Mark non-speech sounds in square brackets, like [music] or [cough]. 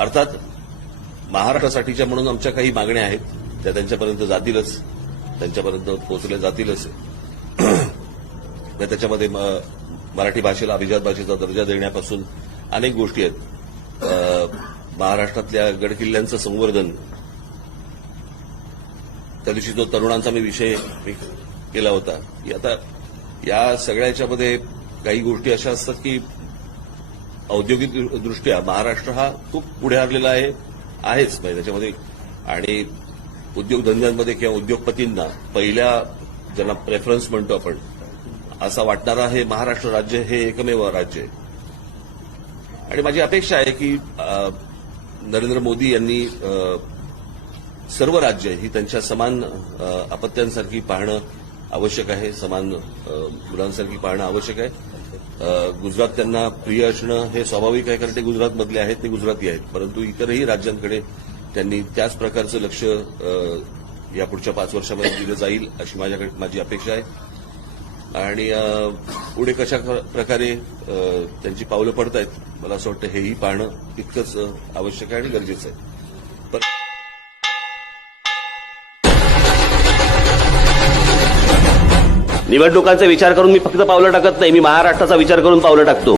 अर्थात महाराष्ट्रासाठीच्या म्हणून आमच्या काही मागण्या आहेत त्या त्यांच्यापर्यंत जातीलच. त्यांच्यापर्यंत पोहोचल्या जातीलच. [clears throat] त्याच्यामध्ये म- मराठी भाषेला अभिजात भाषेचा दर्जा देण्यापासून अनेक गोष्टी आहेत. महाराष्ट्रातल्या गडकिल्ल्यांचं संवर्धन त्या दिवशी जो तरुणांचा मी विषय केला होता. की आता या सगळ्याच्यामध्ये काही गोष्टी अशा असतात की औद्योगिक दृष्ट्या महाराष्ट्र हा खूप पुढे हरलेला आहे आहेच. म्हणजे त्याच्यामध्ये आणि उद्योगधंद्यांमध्ये किंवा उद्योगपतींना पहिल्या ज्यांना प्रेफरन्स म्हणतो आपण असा वाटणारा हे महाराष्ट्र राज्य हे एकमेव राज्य आहे. आणि माझी अपेक्षा आहे की नरेंद्र मोदी यांनी सर्व राज्य ही त्यांच्या समान अपत्यांसारखी पाहणं आवश्यक आहे समान मुलांसारखी पाहणं आवश्यक आहे. गुजरात त्यांना प्रिय असणं हे स्वाभाविक आहे कारण ते गुजरातमधले आहेत ते गुजराती आहेत. परंतु इतरही राज्यांकडे त्यांनी त्याच प्रकारचं लक्ष या पुढच्या पाच वर्षामध्ये दिलं जाईल अशी माझ्याकडे माझी अपेक्षा आहे. आणि पुढे कशा क- प्रकारे त्यांची पावलं पडत आहेत मला असं वाटतं हेही पाहणं तितकंच आवश्यक आहे आणि गरजेचं आहे. निवडणुकांचा विचार करून मी फक्त पावलं टाकत नाही मी महाराष्ट्राचा विचार करून पावलं टाकतो.